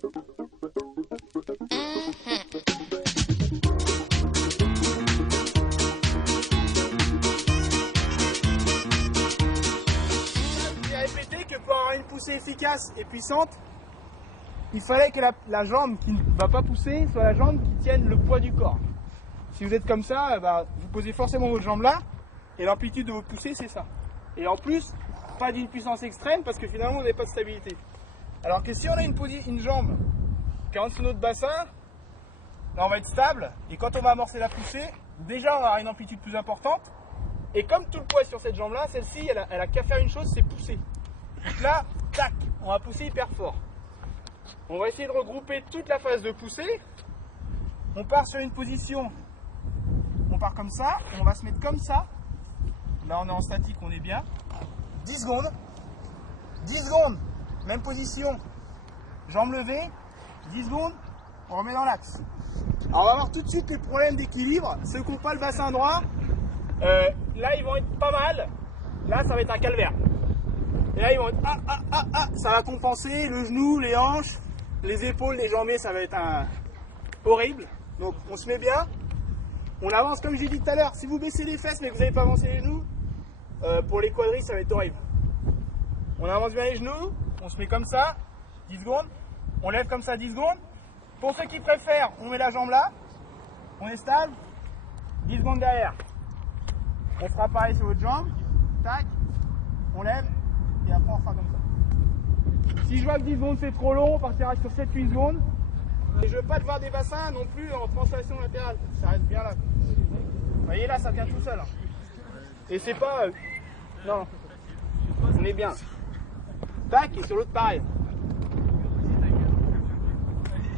J'ai répété que pour avoir une poussée efficace et puissante, il fallait que la jambe qui ne va pas pousser soit la jambe qui tienne le poids du corps. Si vous êtes comme ça, vous posez forcément votre jambe là, et l'amplitude de votre poussée c'est ça. Et en plus, pas d'une puissance extrême parce que finalement vous n'avez pas de stabilité. Alors que si on a une jambe qui est en dessous de notre bassin, là on va être stable, et quand on va amorcer la poussée, déjà on va avoir une amplitude plus importante, et comme tout le poids est sur cette jambe là, celle-ci elle a qu'à faire une chose, c'est pousser. Donc là, tac, on va pousser hyper fort. On va essayer de regrouper toute la phase de poussée. On part sur une position, on part comme ça, on va se mettre comme ça. Là on est en statique, on est bien. 10 secondes. 10 secondes, même position. Jambes levées, 10 secondes, on remet dans l'axe. Alors on va voir tout de suite les problèmes d'équilibre. Ceux qui n'ont pas le bassin droit, là ils vont être pas mal. Là ça va être un calvaire. Et là ils vont être ça va compenser le genou, les hanches, les épaules, les jambes, ça va être horrible. Donc on se met bien, on avance comme j'ai dit tout à l'heure. Si vous baissez les fesses mais que vous n'avez pas avancé les genoux, pour les quadris ça va être horrible. On avance bien les genoux, on se met comme ça, 10 secondes, on lève comme ça 10 secondes. Pour ceux qui préfèrent, on met la jambe là, on est stable, 10 secondes derrière. On fera pareil sur votre jambe, tac, on lève, et après on fera comme ça. Si je vois que 10 secondes c'est trop long, on partira sur 7-8 secondes. Et je veux pas devoir des bassins non plus en translation latérale, ça reste bien là. Vous voyez là ça vient tout seul. Et c'est pas... non, on est bien. Tac, et sur l'autre pareil.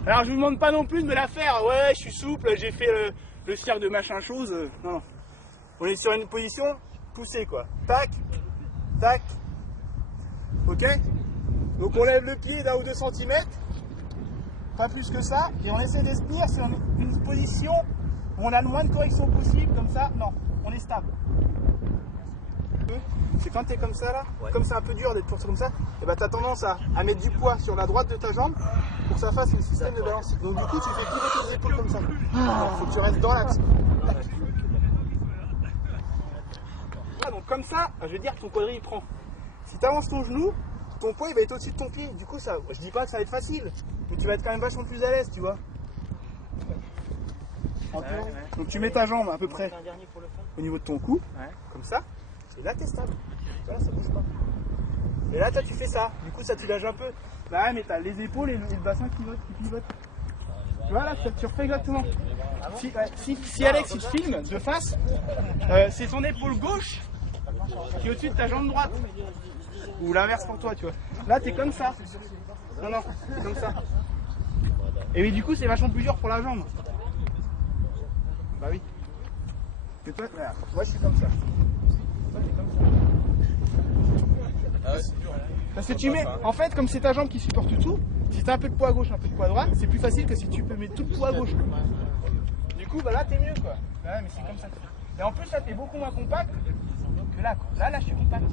Alors je vous demande pas non plus de me la faire, ouais je suis souple, j'ai fait le cirque de machin chose. Non, non. On est sur une position poussée quoi. Tac, tac. Ok. Donc on lève le pied d'1 ou 2 cm, pas plus que ça, et on essaie de se tenir sur une position où on a le moins de correction possible, comme ça, non, on est stable. C'est quand tu es comme ça là, ouais. Comme c'est un peu dur d'être comme ça, et bah tu as tendance à mettre du poids sur la droite de ta jambe pour que ça fasse un système de balance. Donc du coup tu fais pivoter tes épaules comme ça. Alors faut que tu restes dans l'axe. Voilà, donc comme ça, je veux dire que ton quadrille il prend. Si tu avances ton genou, ton poids il va être au-dessus de ton pied. Du coup ça, je dis pas que ça va être facile, mais tu vas être quand même vachement plus à l'aise, tu vois. Donc tu mets ta jambe à peu près au niveau de ton cou, comme ça, et là t'es stable. Voilà, ça bouge pas. Et là toi tu fais ça, du coup ça tu lâches un peu. Bah ouais, mais t'as les épaules et le bassin qui pivote. Voilà, tu refais exactement. Si Alex il te filme de face, c'est ton épaule gauche qui est au-dessus de ta jambe droite. Ou l'inverse pour toi, tu vois. Là t'es comme ça. Non, non, c'est comme ça. Et oui, du coup c'est vachement plus dur pour la jambe. Bah oui. Et toi, regarde, moi je suis comme ça. Toi t'es comme ça. Ah ouais, c'est dur. Parce que tu mets, en fait, comme c'est ta jambe qui supporte tout, si tu as un peu de poids à gauche, un peu de poids à droite, c'est plus facile que si tu peux mettre tout le poids à gauche. Du coup, bah là t'es mieux quoi. Ouais, mais c'est comme ça. Et en plus là t'es beaucoup moins compact que là quoi. Là je suis compact.